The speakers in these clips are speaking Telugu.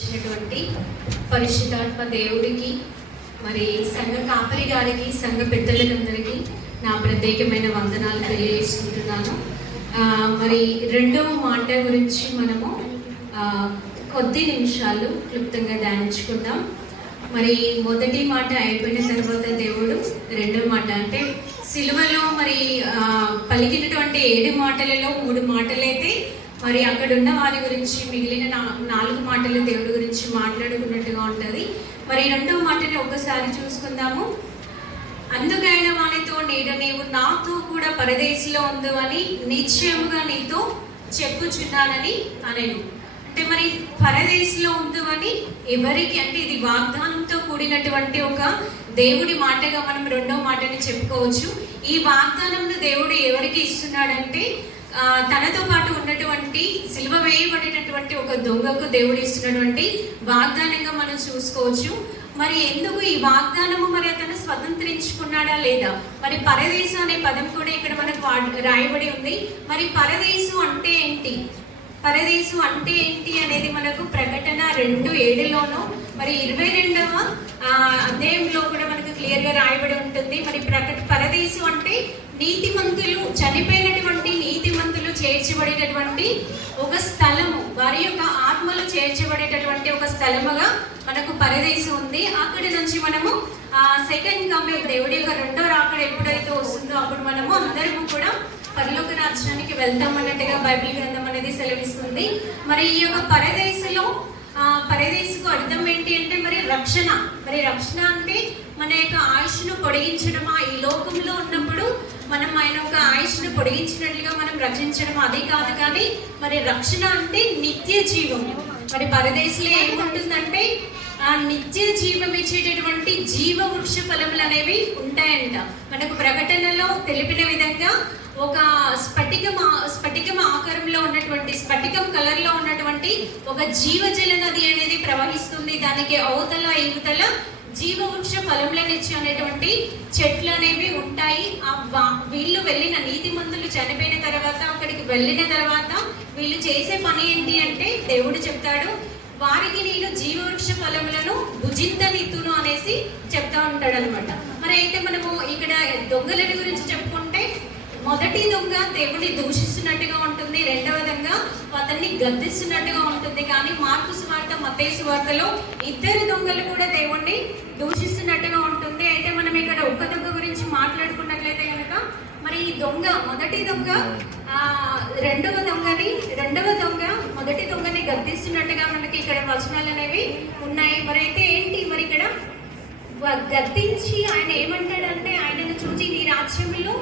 ఇచ్చినటువంటి పరిశుద్ధాత్మ దేవుడికి, మరి సంఘ కాపరి గారికి, సంఘ పెద్దలందరికీ నా ప్రత్యేకమైన వందనాలు తెలియజేసుకుంటున్నాను. మరి రెండవ మాట గురించి మనము కొద్ది నిమిషాలు క్లుప్తంగా ధ్యానించుకుందాం. మరి మొదటి మాట అయిపోయిన తర్వాత దేవుడు రెండవ మాట అంటే సిలువలో మరి పలికినటువంటి 7 మాటలలో 3 మాటలైతే మరి అక్కడ ఉన్న వారి గురించి మిగిలిన 4 మాటలు దేవుడి గురించి మాట్లాడుకున్నట్టుగా ఉంటుంది. మరి రెండవ మాటని ఒకసారి చూసుకుందాము. అందుకైన వానితో నేడు నీవు నాతో కూడా పరదేశిలో ఉందు అని నిశ్చయముగా నీతో చెప్పుచున్నానని అనేను. అంటే మరి పరదేశిలో ఉందు అని ఎవరికి అంటే ఇది వాగ్దానంతో కూడినటువంటి ఒక దేవుడి మాటగా మనం రెండవ మాటని చెప్పుకోవచ్చు. ఈ వాగ్దానంను దేవుడు ఎవరికి ఇస్తున్నాడంటే తనతో పాటు ఉన్నటువంటి సిలువ వేయబడినటువంటి ఒక దొంగకు దేవుడు ఇస్తున్నటువంటి వాగ్దానంగా మనం చూసుకోవచ్చు. మరి ఎందుకు ఈ వాగ్దానము మరి అతను స్వతంత్రించుకున్నాడా లేదా? మరి పరదేశు అనే పదం కూడా ఇక్కడ మనకు రాయబడి ఉంది. మరి పరదేశు అంటే ఏంటి, పరదేశు అంటే ఏంటి అనేది మనకు ప్రకటన 2:7లోను మరి 22వ అధ్యాయంలో కూడా మనకు క్లియర్గా రాయబడి ఉంటుంది. మరి పరదేశు అంటే నీతిమంతులు, చనిపోయినటువంటి నీతిమంతులు చేర్చబడేటటువంటి ఒక స్థలము, వారి యొక్క ఆత్మలు చేర్చబడేటటువంటి ఒక స్థలముగా మనకు పరదేశం ఉంది. అక్కడి నుంచి మనము సెకండ్ కమింగ్, దేవుడి యొక్క రెండో రాకడ ఎప్పుడైతే వస్తుందో అప్పుడు మనము అందరము కూడా పరలోక రాజ్యానికి వెళ్తాం అన్నట్టుగా బైబిల్ గ్రంథం అనేది సెలవిస్తుంది. మరి ఈ యొక్క పరదేశకు అర్థం ఏంటి అంటే మరి రక్షణ. మరి రక్షణ అంటే మన యొక్క ఆయుష్ను పొడిగించడమా? ఈ లోకంలో ఉన్నప్పుడు మనం ఆయన యొక్క ఆయుష్ను పొడిగించినట్లుగా మనం రక్షించడం అది కాదు, కానీ మరి రక్షణ అంటే నిత్య జీవం. మరి పరదేశంలో ఏముంటుందంటే నిత్య జీవం ఇచ్చేటటువంటి జీవ వృక్ష ఫలములు అనేవి ఉంటాయంట. మనకు ప్రకటనలో తెలిపిన విధంగా ఒక స్ఫటికం ఆకారంలో ఉన్నటువంటి, స్ఫటికం కలర్ లో ఉన్నటువంటి ఒక జీవజల నది అనేది ప్రవహిస్తుంది. దానికి అవతల ఇవతల జీవవృక్ష ఫలములనిచ్చి అనేటువంటి చెట్లు అనేవి ఉంటాయి. వీళ్ళు వెళ్ళిన నీతిమంతులు చనిపోయిన తర్వాత అక్కడికి వెళ్ళిన తర్వాత వీళ్ళు చేసే పని ఏంటి అంటే దేవుడు చెప్తాడు, వారికి నేను జీవవృక్ష ఫలములను భుజింతనిత్తును అనేసి చెప్తా ఉంటాడు అనమాట. మరి అయితే మనము ఇక్కడ దొంగలని గురించి చెప్పుకుంటే మొదటి దొంగ దేవుడిని దూషిస్తున్నట్టుగా ఉంటుంది, రెండవ దొంగ అతన్ని గద్దిస్తున్నట్టుగా ఉంటుంది. కానీ మార్కు సువార్త, మత్తయి సువార్తలో ఇద్దరు దొంగలు కూడా దేవుణ్ణి దూషిస్తున్నట్టుగా ఉంటుంది. అయితే మనం ఇక్కడ ఒక్క దొంగ గురించి మాట్లాడుకున్నట్లయితే కనుక మరి ఈ దొంగ, మొదటి దొంగ రెండవ దొంగ మొదటి దొంగని గద్దిస్తున్నట్టుగా మనకి ఇక్కడ వచనాలు అనేవి ఉన్నాయి. మరి అయితే ఏంటి, మరి ఇక్కడ గద్దించి ఆయన ఏమంటాడంటే ఆయనను చూచి నీ రాజ్యంలో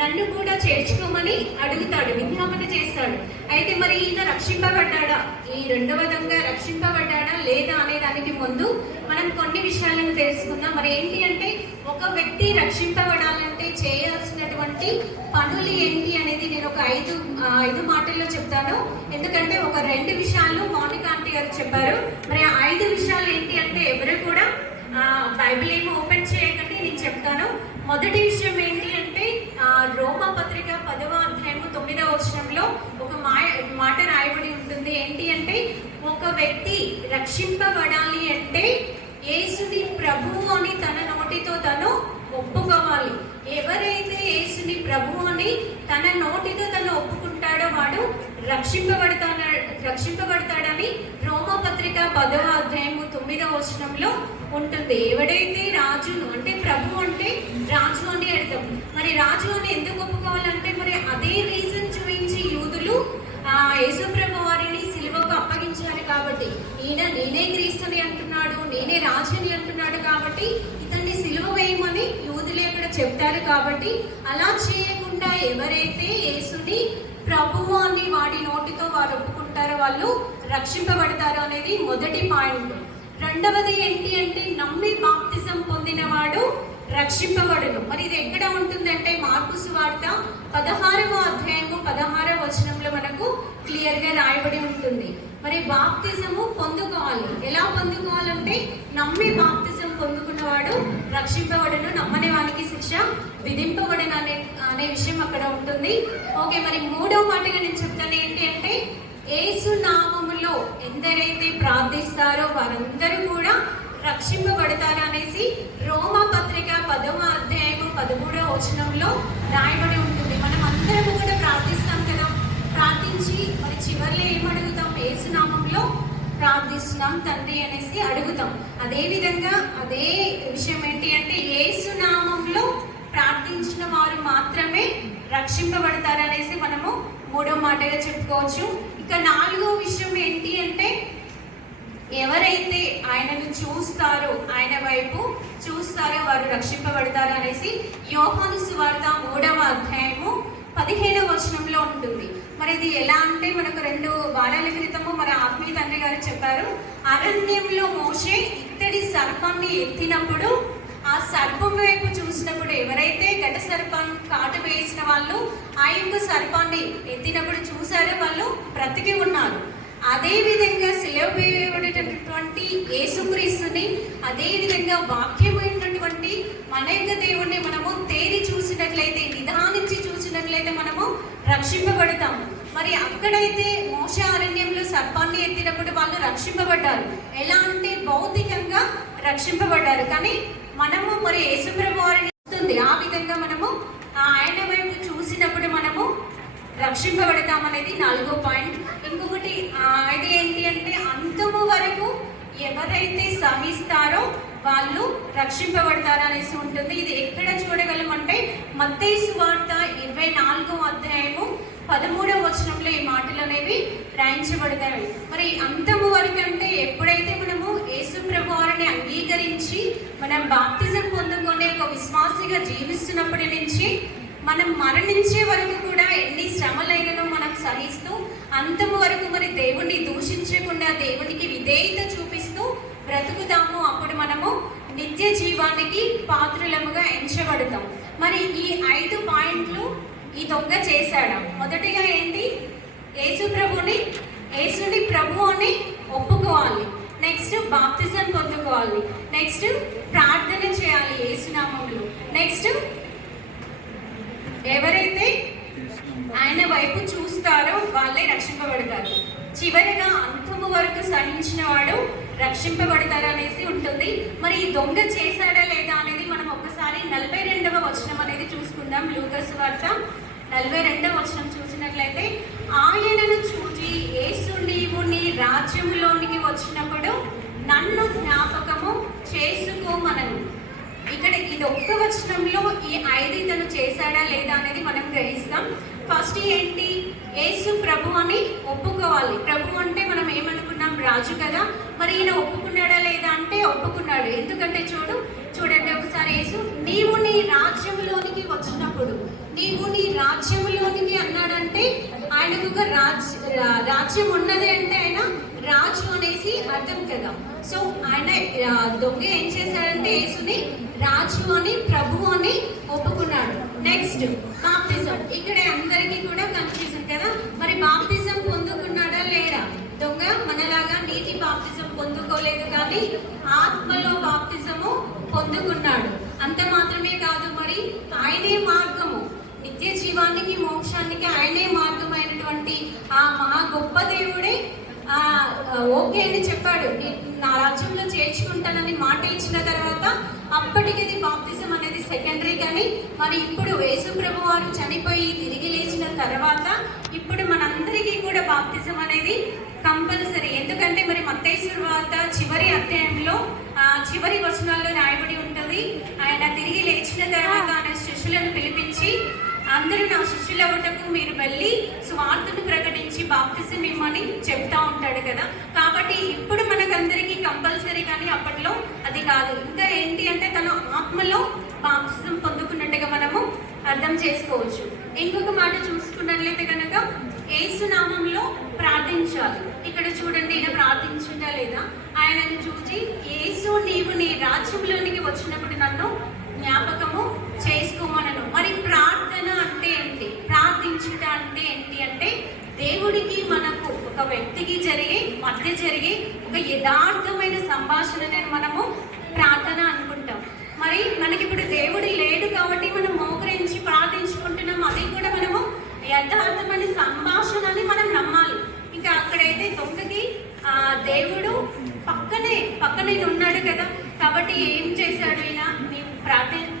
నన్ను కూడా చేర్చుకోమని అడుగుతాడు, విజ్ఞాపన చేస్తాడు. అయితే మరి ఈయన రక్షింపబడ్డాడా, ఈ రెండవ దొంగ రక్షింపబడ్డాడా లేదా అనే దానికి ముందు మనం కొన్ని విషయాలను తెలుసుకుందాం. మరి ఏంటి అంటే ఒక వ్యక్తి రక్షింపబడాలంటే చేయాల్సినటువంటి పనులు ఏంటి అనేది నేను ఒక ఐదు మాటల్లో చెప్తాను. ఎందుకంటే ఒక 2 విషయాలు మౌనిక ఆంటీ గారు చెప్పారు. మరి ఆ 5 విషయాలు ఏంటి అంటే ఎవరు కూడా బైబిల్ ఏమో ఓపెన్ చేయకండి, నేను చెప్తాను. మొదటి విషయం ఏంటి అంటే రోమా పత్రిక 10వ అధ్యాయము 9వ వచనంలో ఒక మాట రాయబడి ఉంటుంది. ఏంటి అంటే ఒక వ్యక్తి రక్షింపబడాలి అంటే యేసుని ప్రభువు అని తన నోటితో తను ఒప్పుకోవాలి. ఎవరైతే యేసుని ప్రభువు అని తన నోటితో తను ఒప్పుకుంటాడో వాడు రక్షింపబడతాడని రోమా పత్రిక 10వ అధ్యాయము 9వ వచనంలో ఉంటుంది. ఎవడైతే రాజును, అంటే ప్రభు అంటే రాజు అని అర్థం. మరి రాజు అని ఎందుకు ఒప్పుకోవాలంటే మరి అదే రీజన్ చూపించి యూదులు యేసు ప్రభు వారిని సిలువకు అప్పగించారు. కాబట్టి ఈయన నేనే క్రీస్తుని అంటున్నాడు, నేనే రాజుని అంటున్నాడు, కాబట్టి ఇతన్ని సిలువ వేయమని యూదులే అక్కడ చెప్తారు. కాబట్టి అలా చేయకుండా ఎవరైతే యేసుని ప్రభువు అని వాడి నోటితో వారు ఒప్పుకుంటారో వాళ్ళు రక్షింపబడతారు అనేది మొదటి పాయింట్. రెండవది ఏంటి అంటే నమ్మి బాప్తిజం పొందినవాడు రక్షింపబడును. మరి ఇది ఎక్కడ ఉంటుందంటే మార్కు సువార్త 16వ అధ్యాయము 16వ వచనంలో మనకు క్లియర్గా రాయబడి ఉంటుంది. మరి బాప్తిజము పొందుకోవాలి. ఎలా పొందుకోవాలంటే నమ్మి బాప్తిజం పొందుకున్నవాడు రక్షింపబడును, నమ్మని వానికి శిక్ష విధింపబడును అనే విషయం అక్కడ ఉంటుంది. ఓకే, మరి 3వ మాటగా నేను చెప్తాను ఏంటి అంటే యేసు నామములో ఎందరైతే ప్రార్థిస్తారో వారందరూ కూడా రక్షింపబడతారు అనేసి రోమా పత్రిక 10వ అధ్యాయము 13వ వచనంలో రాయబడి ఉంటుంది. మనం అందరము కూడా ప్రార్థిస్తాం కదా, ప్రార్థించి మరి చివరిలో ఏమడుగుతాం? యేసు నామంలో ప్రార్థిస్తున్నాం తండ్రి అనేసి అడుగుతాం. అదే విధంగా అదే విషయం ఏంటి అంటే యేసు నామంలో ప్రార్థించిన వారు మాత్రమే రక్షింపబడతారు అనేసి మనము మూడో మాటగా చెప్పుకోవచ్చు. ఇక నాలుగో విషయం ఏంటి అంటే ఎవరైతే ఆయనను చూస్తారో, ఆయన వైపు చూస్తారో వారు రక్షింపబడతారు అనేసి యోహాను సువార్త 3వ అధ్యాయము 15వ వచనంలో ఉంటుంది. మరి ఇది ఎలా అంటే మనకు 2 వారాల క్రితము మన ఆత్మీయ తండ్రి గారు చెప్పారు, అరణ్యంలో మోషే ఇత్తడి సర్పాన్ని ఎత్తినప్పుడు ఆ సర్పం వైపు చూసినప్పుడు ఎవరైతే ఘట సర్పం కాటు వేసిన వాళ్ళు ఆ యొక్క సర్పాన్ని ఎత్తినప్పుడు చూసారో వాళ్ళు బ్రతికి ఉన్నారు. అదే విధంగా సిలువ వేయబడేటటువంటి యేసుక్రీస్తుని, అదే విధంగా వాక్యమైనటువంటి మన యొక్క దేవుణ్ణి మనము తేరి చూసినట్లయితే, నిదానించి చూసినట్లయితే మనము రక్షింపబడతాము. మరి అక్కడైతే మోషే అరణ్యంలో సర్పాన్ని ఎత్తినప్పుడు వాళ్ళు రక్షింపబడ్డారు. ఎలా అంటే భౌతికంగా రక్షింపబడ్డారు. కానీ మనము మరి యేసుప్రభు వారిని వస్తుంది, ఆ విధంగా మనము ఆయన వైపు చూసినప్పుడు మనము రక్షింపబడతామనేది 4వ పాయింట్. ఇంకొకటి అది ఏంటి అంటే అంతము వరకు ఎవరైతే సహిస్తారో వాళ్ళు రక్షింపబడతారు అనేసి ఉంటుంది. ఇది ఎక్కడ చూడగలమంటే మత్తయి సువార్త 24వ అధ్యాయము 13వ వచనంలో ఈ మాటలు అనేవి రాయించబడతాయి. మరి అంతము వరకు అంటే ఎప్పుడైతే మనము యేసు ప్రభు వారిని అంగీకరించి మనం బాప్తిజం పొందుకునే ఒక విశ్వాసిగా జీవిస్తున్నప్పటి నుంచి మనం మరణించే వరకు కూడా ఎన్ని శ్రమలైనను మనం సహిస్తూ అంతము వరకు మరి దేవుణ్ణి దూషించకుండా దేవునికి విధేయత చూపిస్తూ బ్రతుకుతాము. అప్పుడు మనము నిత్య జీవానికి పాత్రులముగా ఎంచబడతాం. మరి ఈ 5 పాయింట్లు ఈ దొంగ చేశాడు. మొదటిగా ఏంటి? యేసుని ప్రభు అని ఒప్పుకోవాలి. నెక్స్ట్ బాప్తిజం పొందుకోవాలి. నెక్స్ట్ ప్రార్థన చేయాలి యేసునామములో. నెక్స్ట్ ఎవరైతే ఆయన వైపు చూస్తారో వాళ్ళే రక్షింపబడతారు. చివరిగా అంతము వరకు సహించిన వాడు రక్షింపబడతారు అనేసి ఉంటుంది. మరి ఈ దొంగ చేశాడా లేదా అనేది మనం ఒకసారి 42వ వచనం అనేది చూసుకుందాం. లూకా సువార్త 42వ వచనం చూసినట్లయితే, ఆయనను చూచి యేసు నీవు నీ రాజ్యంలోనికి వచ్చినప్పుడు నన్ను జ్ఞాపకము చేసుకోమనను. ఇక్కడ ఇది ఒక్క వచనంలో ఈ 5 ఇతను చేశాడా లేదా అనేది మనం గ్రహిస్తాం. ఫస్ట్ ఏంటి? యేసు ప్రభు అని ఒప్పుకోవాలి. ప్రభు అంటే మనం ఏమనుకున్నాం? రాజు కదా. మరి ఈయన ఒప్పుకున్నాడా లేదా అంటే ఒప్పుకున్నాడు. ఎందుకంటే చూడండి ఒకసారి, యేసు నీవు నీ రాజ్యంలోనికి వచ్చినప్పుడు, నీవు నీ రాజ్యంలోనికి అన్నాడంటే ఆయనకు ఒక రాజ్యం ఉన్నది అంటే ఆయన రాజు అనేసి అర్థం కదా. సో ఆయన దొంగ ఏం చేశాడంటే యేసుని రాజు అని ప్రభు అని ఒప్పుకున్నాడు. నెక్స్ట్ బాప్తిజం. ఇక్కడ అందరికీ కూడా కన్ఫ్యూజన్ కదా. మరి బాప్తిజం పొందుకున్నాడా లేడా? దొంగ మనలాగా నీటి బాప్తిజం పొందుకోలేదు, కానీ ఆత్మలో బాప్తిజము పొందుకున్నాడు. అంత మాత్రమే కాదు, మరి ఆయనే మార్గము, నిత్య జీవానికి మోక్షానికి ఆయనే మార్గమైనటువంటి ఆ మహా గొప్ప దేవుడే ఓకే అని చెప్పాడు. నా రాజ్యంలో చేర్చుకుంటానని మాట ఇచ్చిన తర్వాత అప్పటికి బాప్తిజం అనేది సెకండరీ. కానీ మరి ఇప్పుడు యేసు ప్రభు వారు చనిపోయి తిరిగి లేచిన తర్వాత ఇప్పుడు మనందరికీ కూడా బాప్తిజం అనేది కంపల్సరీ. ఎందుకంటే మరి మత్తయి సువార్త చివరి అధ్యాయంలో చివరి వచనాల్లో రాయబడి ఉంటుంది, ఆయన తిరిగి లేచిన తర్వాత ఆయన శిష్యులను పిలిపించి అందరూ నా శిష్యులు అవ్వటకు మీరు వెళ్ళి సువార్తను ప్రకటించి బాప్తిజం ఇమ్మని చెప్తా ఉంటాడు కదా. కాబట్టి ఇప్పుడు మనకందరికీ కంపల్సరీ, కానీ అప్పట్లో అది కాదు. ఇంకా ఏంటి అంటే తను ఆత్మలో బాప్తిజం పొందుకున్నట్టుగా మనము అర్థం చేసుకోవచ్చు. ఇంకొక మాట చూసుకున్నట్లయితే కనుక యేసు నామంలో ప్రార్థించాలి. ఇక్కడ చూడండి, ఈయన ప్రార్థించుందా లేదా? ఆయనను చూసి యేసు నీవు నీ రాజ్యంలోనికి వచ్చినప్పుడు నన్ను జ్ఞాపకము చేసుకోమనను. మరి ప్రార్థన అంటే ఏంటి? ప్రార్థించుట అంటే ఏంటి అంటే దేవుడికి మనకు ఒక వ్యక్తికి మధ్య జరిగే ఒక యథార్థమైన సంభాషణని మనము ప్రార్థన అనుకుంటాం. మరి మనకి ఇప్పుడు దేవుడు లేడు కాబట్టి మనం మోకరించి ప్రార్థించుకుంటున్నాం. అది కూడా మనము యథార్థమైన సంభాషణ అని మనం నమ్మాలి. ఇంకా అక్కడైతే దొంగకి దేవుడు పక్కనే ఉన్నాడు కదా. కాబట్టి ఏం చేశాడు ఈయన, నీవు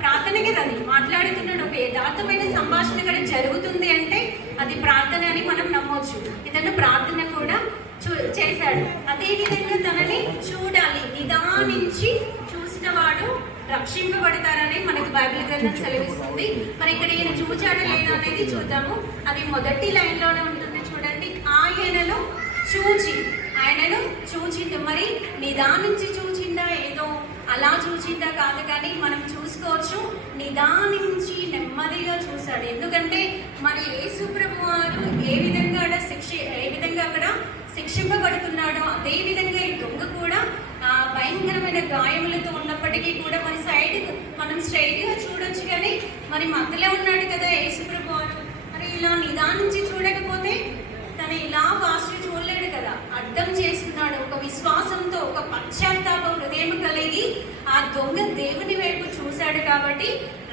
ప్రార్థన కదా అని మాట్లాడుతున్నాడు. ఒక యథార్థమైన సంభాషణ కూడా జరుగుతుంది అంటే అది ప్రార్థన అని మనం నమ్మొచ్చు. ఇతను ప్రార్థన కూడా చేశాడు. అదే విధంగా తనని చూడాలి, నిదానించి చూసిన వాడు రక్షింపబడతారని మనకు బైబిల్ గ్రంథం సెలవిస్తుంది. మరి ఇక్కడ ఈయన చూచాడు లేదా అనేది చూద్దాము. అది మొదటి లైన్లోనే ఉంటుంది చూడండి. ఆయనను చూచిండు. మరి నిదానించి చూచిందా, ఏదో అలా చూచిందా కాదు, కానీ మనం చూసుకోవచ్చు నిదానించి నెమ్మదిగా చూశాడు. ఎందుకంటే మరి యేసు ప్రభువు వారు ఏ విధంగా అక్కడ శిక్షింపబడుతున్నాడో అదే విధంగా ఈ దొంగ కూడా భయంకరమైన గాయములతో ఉన్నప్పటికీ కూడా మనం స్ట్రైట్ గా చూడొచ్చు, కానీ మరి మధ్యలో ఉన్నాడు కదా యేసు ప్రభువు వారు. మరి ఇలా నిదానించి చూడకపోతే తను ఇలా వాసు చూడలేడు కదా. అర్థం చేసుకున్నాడు, ఒక విశ్వాసంతో ఒక పశ్చాత్తాప హృదయం కలిగి ఆ దొంగ దేవుని వైపు చూశాడు కాబట్టి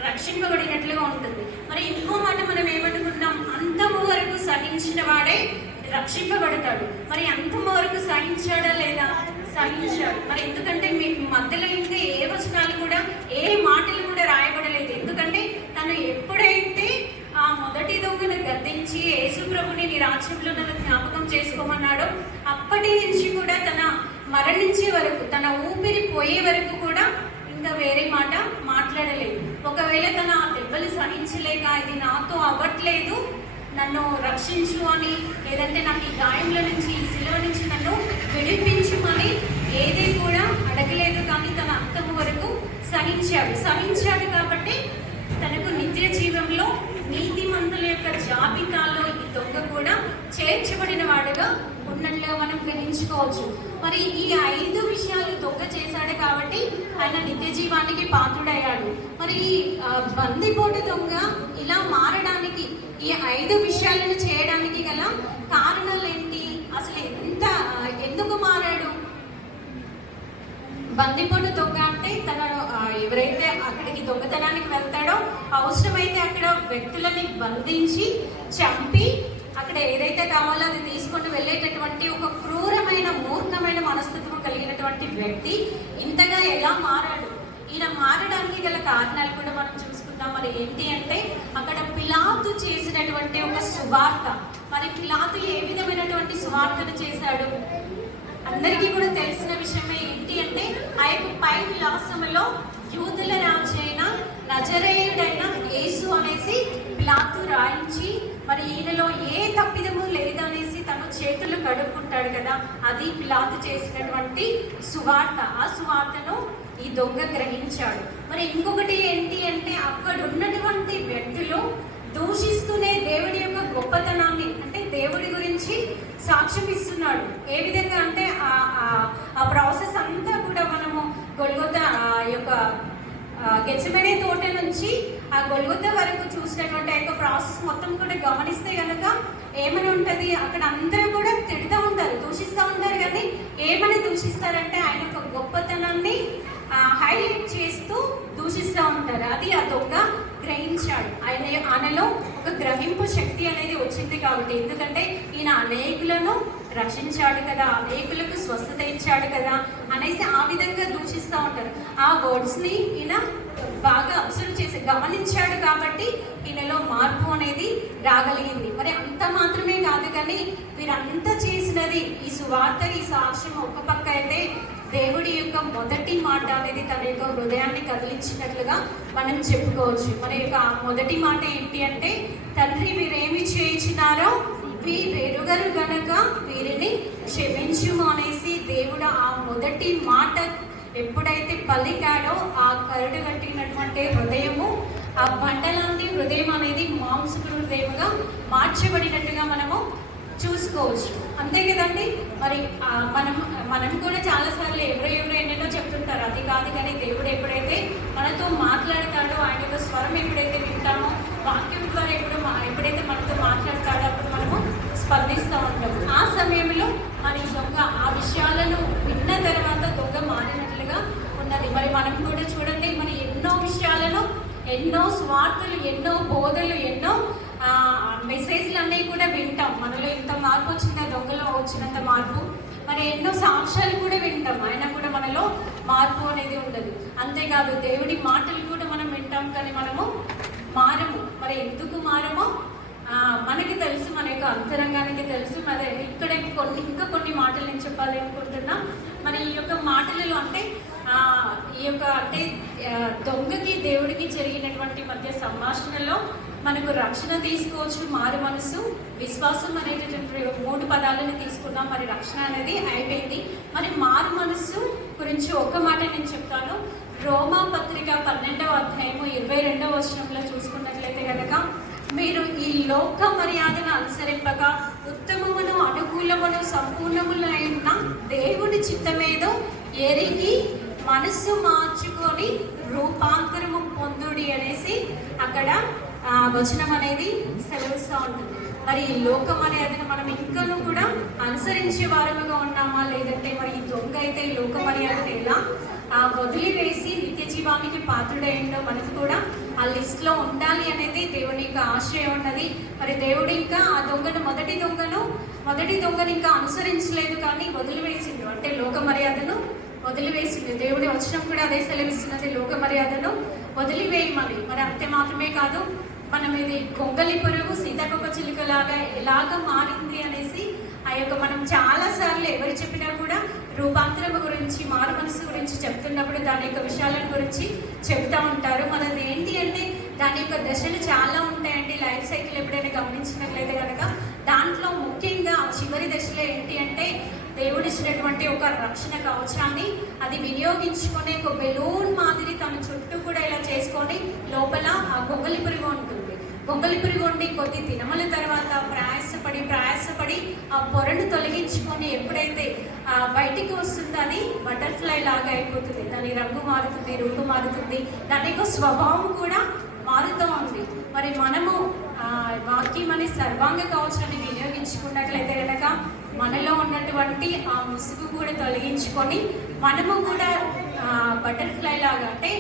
రక్షింపబడినట్లుగా ఉంటుంది. మరి ఇంకో మాట మనం ఏమనుకున్నాం, అంతము వరకు సహించిన వాడే రక్షింపబడతాడు. మరి అంతము వరకు సహించాడా లేదా? సహించాడు. మరి ఎందుకంటే మీకు మధ్యలో ఇంకా ఏ వచనాలు కూడా ఏ మాటలు కూడా రాయబడలేదు. ఎందుకంటే తను ఎప్పుడైతే ఆ మొదటి దొంగను గద్దించి యేసు ప్రభుని నీ రాజ్యంలో నన్ను జ్ఞాపకం చేసుకోమన్నాడో అప్పటి నుంచి కూడా తన మరణించే వరకు, తన ఊపిరి పోయే వరకు కూడా ఇంకా వేరే మాట మాట్లాడలేదు. ఒకవేళ తన ఆ దెబ్బలు సహించలేక ఇది నాతో అవ్వట్లేదు, నన్ను రక్షించు అని, లేదంటే నాకు ఈ గాయంలో నుంచి ఈ శిలువ నుంచి నన్ను విడిపించుమని ఏది కూడా అడగలేదు. కానీ తన అంతము వరకు సహించాడు కాబట్టి తనకు నిత్య జీవంలో నీతిమంతుల యొక్క జాబితాలో ఈ దొంగ కూడా చేర్చబడిన వాడుగా ఉన్నట్లుగా మనం గ్రహించుకోవచ్చు. మరి ఈ 5 విషయాలు దొంగ చేశాడు కాబట్టి ఆయన నిత్య జీవానికి పాత్రుడయ్యాడు. మరి ఈ బందిపోటు దొంగ ఇలా మారడానికి, ఈ 5 విషయాలను చేయడానికి గల కారణాలు ఏంటి, అసలు ఎందుకు మారాడు? బందిపోటు దొంగ అంటే తన ఎవరైతే అక్కడికి దొంగతనానికి వెళ్తాడో అవసరమైతే అక్కడ వ్యక్తులని బంధించి చంపి అక్కడ ఏదైతే కావాలో అది తీసుకొని వెళ్ళేటటువంటి ఒక క్రూరమైన మూర్ఖమైన మనస్తత్వం కలిగినటువంటి వ్యక్తి ఇంతగా ఎలా మారాడు? ఈయన మారడానికి గల కారణాలు కూడా మనం చూసుకుందాం. మరి ఏంటి అంటే అక్కడ పిలాతు చేసినటువంటి ఒక సువార్త. మరి పిలాతు ఏ విధమైనటువంటి సువార్తను చేశాడు? అందరికీ కూడా తెలిసిన విషయమే. ఏంటి అంటే ఆ యొక్క పై విలాసములో యూదుల రాజు అయిన నజరేయుడైన యేసు అనేసి పిలాతు రాయించి, మరి ఈయనలో ఏ తప్పిదము లేదనేసి తను చేతులు కడుక్కుంటాడు కదా, అది పిలాతు చేసినటువంటి సువార్త. ఆ సువార్తను ఈ దొంగ గ్రహించాడు. మరి ఇంకొకటి ఏంటి అంటే అక్కడ ఉన్నటువంటి వ్యక్తులు దూషిస్తూనే దేవుడి యొక్క గొప్పతనాన్ని, అంటే దేవుడి గురించి సాక్ష్యం ఇస్తున్నాడు. ఏ విధంగా అంటే ఆ ప్రాసెస్ అంతా కూడా మనము గొల్గొతా యొక్క గెత్సెమనే తోట నుంచి ఆ గొల్గొతా వరకు చూసినటువంటి ఆ యొక్క ప్రాసెస్ మొత్తం కూడా గమనిస్తే కనుక ఏమని ఉంటుంది, అక్కడ అందరూ కూడా తిడుతూ ఉంటారు, దూషిస్తూ ఉంటారు. కానీ ఏమని దూషిస్తారంటే ఆయన యొక్క గొప్పతనాన్ని హైలైట్ చేస్తూ దూషిస్తూ ఉంటారు. అది ఆ దొంగ గ్రహించాడు. ఆయనలో ఒక గ్రహింపు శక్తి అనేది వచ్చింది కాబట్టి, ఎందుకంటే ఈయన అనేకులను రక్షించాడు కదా, అనేకులకు స్వస్థత ఇచ్చాడు కదా అనేసి ఆ విధంగా దూషిస్తూ ఉంటారు. ఆ వర్డ్స్ని ఈయన బాగా అబ్జర్వ్ చేసి గమనించాడు కాబట్టి ఈయనలో మార్పు అనేది రాగలిగింది. మరి అంత మాత్రమే కాదు, కానీ వీరంతా చేసినది ఈ సువార్త, ఈ సాక్ష్యం ఒక పక్క అయితే దేవుడి యొక్క మొదటి మాట అనేది తన యొక్క హృదయాన్ని కదిలించినట్లుగా మనం చెప్పుకోవచ్చు. మన యొక్క మొదటి మాట ఏంటి అంటే, తండ్రి వీరేమి చేయించినారో వీరెరుగరు గనక వీరిని క్షమించుము అనేసి దేవుడు ఆ మొదటి మాట ఎప్పుడైతే పలికాడో ఆ కరడు కట్టినటువంటి హృదయము, ఆ బండలాంటి హృదయం అనేది మాంసపు హృదయముగా మార్చబడినట్టుగా మనము చూసుకోవచ్చు. అంతే కదండి. మరి మనం కూడా చాలాసార్లు ఎవరో ఎన్నెన్నో చెప్తుంటారు, అది కాదు. కానీ దేవుడు ఎప్పుడైతే మనతో మాట్లాడతాడో, ఆయన యొక్క స్వరం ఎప్పుడైతే వింటామో, వాక్యం ద్వారా ఎప్పుడైతే మనతో మాట్లాడతాడో అప్పుడు మనము స్పందిస్తూ ఉంటాము. ఆ సమయంలో మరి దొంగ ఆ విషయాలను విన్న తర్వాత దొంగ మారినట్లుగా ఉన్నది. మరి మనం కూడా చూడండి, మరి ఎన్నో విషయాలను, ఎన్నో స్వార్థలు, ఎన్నో బోధలు, ఎన్నో మెసేజ్లు అన్నీ కూడా వింటాం. మనలో ఇంత మార్పు వచ్చిందా, దొంగలో వచ్చినంత మార్పు. మరి ఎన్నో సాక్ష్యాలు కూడా వింటాం, అయినా కూడా మనలో మార్పు అనేది ఉండదు. అంతేకాదు దేవుడి మాటలు కూడా మనం వింటాం, కానీ మనము మారము. మరి ఎందుకు మారమో మనకి తెలుసు, మన యొక్క అంతరంగానికి తెలుసు. మరి ఇక్కడ ఇంకా కొన్ని మాటలు నేను చెప్పాలి అనుకుంటున్నా. మరి ఈ యొక్క మాటలలో అంటే దొంగకి దేవుడికి జరిగినటువంటి మధ్య సంభాషణలో మనకు రక్షణ తీసుకోవచ్చు, మారు మనసు, విశ్వాసం అనేటటువంటి 3 పదాలను తీసుకున్నాం. మరి రక్షణ అనేది అయిపోయింది. మరి మారు మనసు గురించి ఒక్క మాట నేను చెప్తాను. రోమా పత్రిక 12వ అధ్యాయము 22వ వచనంలో చూసుకున్నట్లయితే కనుక, మీరు ఈ లోక మర్యాదను అనుసరింపక ఉత్తమమును అనుకూలమును సంపూర్ణములైన దేవుని చిత్తమేదో ఎరిగి మనస్సు మార్చుకొని రూపాంతరము పొందుడి అనేసి అక్కడ వచనం అనేది సెలవుస్తూ ఉంటుంది. మరి ఈ లోక మర్యాదను మనం ఇంకనూ కూడా అనుసరించే వారముగా ఉన్నామా, లేదంటే మరి ఈ దొంగ అయితే ఈ లోక మర్యాదను ఎలా వదిలివేసి నిత్య జీవానికి పాత్రుడైందో మనకు కూడా ఆ లిస్ట్లో ఉండాలి అనేది దేవుని యొక్క ఆశయం ఉన్నది. మరి దేవుడు ఇంకా ఆ మొదటి దొంగను ఇంకా అనుసరించలేదు, కానీ వదిలివేసిండు. అంటే లోక మర్యాదను వదిలివేసింది. దేవుడి వచనం కూడా అదే సెలవిస్తున్నది, లోక మర్యాదను వదిలివేయమని. మరి అంతే మాత్రమే కాదు, మనం ఇది కొంగలి పురుగు సీతాకొక చిలుకలాగా ఎలాగ మారింది అనేసి మనం చాలా సార్లు ఎవరు చెప్పినా కూడా రూపాంతరం గురించి, మారు మనసు గురించి చెప్తున్నప్పుడు దాని యొక్క విషయాల గురించి చెప్తా ఉంటారు. మనది ఏంటి అంటే దాని యొక్క దశలు చాలా ఉంటాయండి. లైఫ్ సైకిల్ ఎప్పుడైనా గమనించినట్లయితే కనుక దాంట్లో ముఖ్యంగా చివరి దశలో ఏంటి అంటే దేవుడిచ్చినటువంటి ఒక రక్షణ కవచాన్ని అది వినియోగించుకొని ఒక బెలూన్ మాదిరి తన చుట్టూ కూడా ఇలా చేసుకొని లోపల ఆ గొంగలి పురుగు ఉంటుంది. గొంగలి పురుగు ఉండి కొద్ది దినముల తర్వాత ప్రయాసపడి ఆ పొరను తొలగించుకొని ఎప్పుడైతే బయటికి వస్తుందో అది బటర్ఫ్లై లాగా అయిపోతుంది. దాని రంగు మారుతుంది, రూపు మారుతుంది, దాని యొక్క స్వభావం కూడా మారుతూ ఉంది. మరి మనము వాక్యం అనే సర్వాంగ కవచాన్ని వినియోగించుకున్నట్లయితే కనుక మనలో ఉన్నటువంటి ఆ ముసుగు కూడా తొలగించుకొని మనము కూడా బటర్ఫ్లై లాగా, అంటే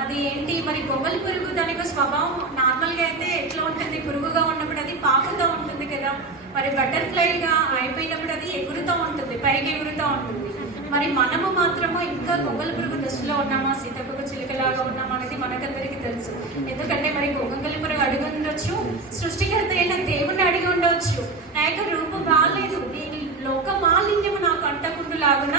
అది ఏంటి మరి గొంగలి పురుగు దాని యొక్క స్వభావం నార్మల్గా అయితే ఎట్లా ఉంటుంది, పురుగుగా ఉన్నప్పుడు అది పాకుతూ ఉంటుంది కదా. మరి బటర్ఫ్లైగా అయిపోయినప్పుడు అది ఎగురుతూ ఉంటుంది, పైకి ఎగురుతూ ఉంటుంది. మరి మనము మాత్రము ఇంకా గొంగలి పురుగు దశలో ఉన్నామా, సీతాకొక చిలుకలాగా ఉన్నామా అనేది మనకందరికీ తెలుసు. ఎందుకంటే మరి గొంగలి పురుగు అడిగి ఉండొచ్చు, సృష్టికర్త అయిన దేవుణ్ణి అడిగి ఉండవచ్చు, నా యొక్క రూపం బాగాలేదు, నేను లోక మాలిన్యము నాకు అంటకుండులాగున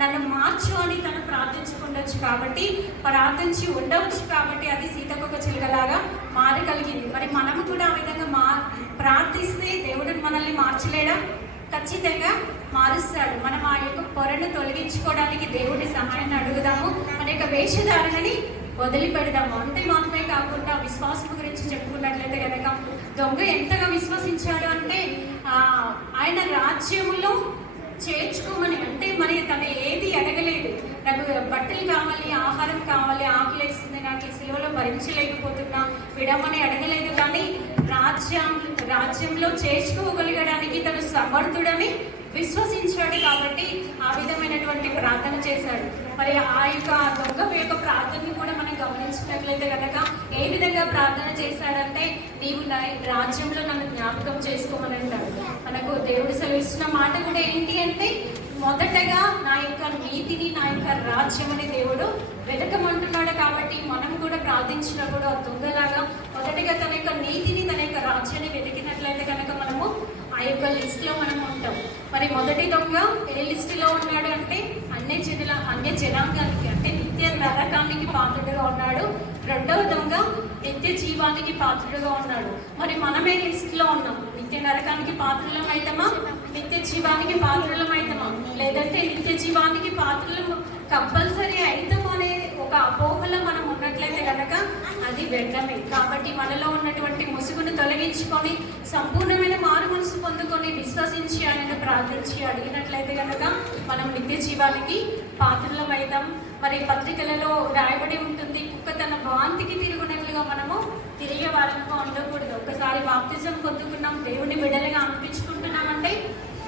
నన్ను మార్చు అని తను ప్రార్థించుకుండొచ్చు, కాబట్టి ప్రార్థించి ఉండవచ్చు, కాబట్టి అది సీతాకొక చిలుకలాగా మారగలిగింది. మరి మనము కూడా ఆ విధంగా ప్రార్థిస్తే దేవుడు మనల్ని మార్చలేడా? ఖచ్చితంగా మారుస్తాడు. మనం ఆ యొక్క పొరను తొలగించుకోవడానికి దేవుడి సహాయాన్ని అడుగుదాము, మన యొక్క వేషధారణని వదిలిపెడదాము. అంతే మాత్రమే కాకుండా విశ్వాసం గురించి చెప్పుకున్నట్లయితే కనుక దొంగ ఎంతగా విశ్వసించాడు అంటే ఆయన రాజ్యములో చేర్చుకోమని, అంటే మరి తను ఏది అడగలేదు. నాకు బట్టలు కావాలి, ఆహారం కావాలి, ఆకలిస్తుంది, నాకు ఈ సిలువలో భరించలేకపోతున్నా, విడమని అడగలేదు. కానీ రాజ్యంలో చేర్చుకోగలగడానికి తను సమర్థుడని విశ్వసించాడు, కాబట్టి ఆ విధమైనటువంటి ప్రార్థన చేశాడు. మరి ఆ యొక్క దొంగ యొక్క ప్రార్థనని కూడా మనం గమనించినట్లయితే కనుక ఏ విధంగా ప్రార్థన చేశాడంటే, నీవు నా రాజ్యంలో నన్ను జ్ఞాపకం చేసుకోమని అంటాడు. మనకు దేవుడు సెలవిస్తున్న మాట కూడా ఏంటి అంటే, మొదటగా నా యొక్క నీతిని, నా యొక్క రాజ్యం అని దేవుడు వెతకమంటున్నాడు. కాబట్టి మనం కూడా ప్రార్థించినప్పుడు ఆ దొంగలాగా మొదటిగా తన యొక్క నీతిని, తన యొక్క రాజ్యాన్ని వెతికినట్లయితే కనుక మనము ఆ యొక్క లిస్ట్లో మనం ఉంటాం. మరి మొదటి దొంగ ఏ లిస్టులో ఉన్నాడు అంటే అన్య జనాంగానికి, అంటే నిత్య నరకానికి పాత్రుడుగా ఉన్నాడు. రెండవ దొంగ నిత్య జీవానికి పాత్రుడుగా ఉన్నాడు. మరి మనమే లిస్టులో ఉన్నాం. నిత్య నరకానికి పాత్రలం అవుతామా, నిత్య జీవానికి పాత్రలం అవుతామా, లేదంటే నిత్య జీవానికి పాత్రలు కంపల్సరీ అవుతాము అనే ఒక అపోహలో మనం ఉన్నట్లయితే కనుక అది వ్యర్థమే. కాబట్టి మనలో ఉన్నటువంటి ముసుగును తొలగించుకొని సంపూర్ణమైన మారు మనసు పొందుకొని విశ్వసించి ఆయన ప్రార్థించి అడిగినట్లయితే కనుక మనం నిత్య జీవానికి పాత్రలం అవుతాం. మరి పత్రికలలో రాయబడి ఉంటుంది, కుక్క తన వాంతికి తిరుగునట్లుగా మనము తిరిగే వారంగా ఉండకూడదు. ఒకసారి బాప్తిజం పొందుకున్నాం, దేవుని బిడ్డలుగా అనిపించుకుంటున్నామంటే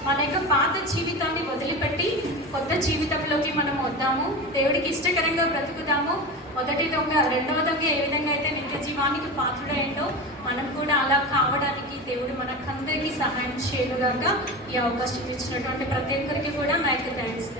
మన యొక్క పాత జీవితాన్ని వదిలిపెట్టి కొత్త జీవితంలోకి మనం వద్దాము. దేవుడికి ఇష్టకరంగా బ్రతుకుదాము. మొదటి దొంగ రెండవ దొంగ ఏ విధంగా అయితే నిత్య జీవానికి పాత్రుడైందో మనం కూడా అలా కావడానికి దేవుడు మనకందరికీ సహాయం చేయనుగాక. ఈ అవకాశం ఇచ్చినటువంటి ప్రతి ఒక్కరికి కూడా నా యొక్క థ్యాంక్స్.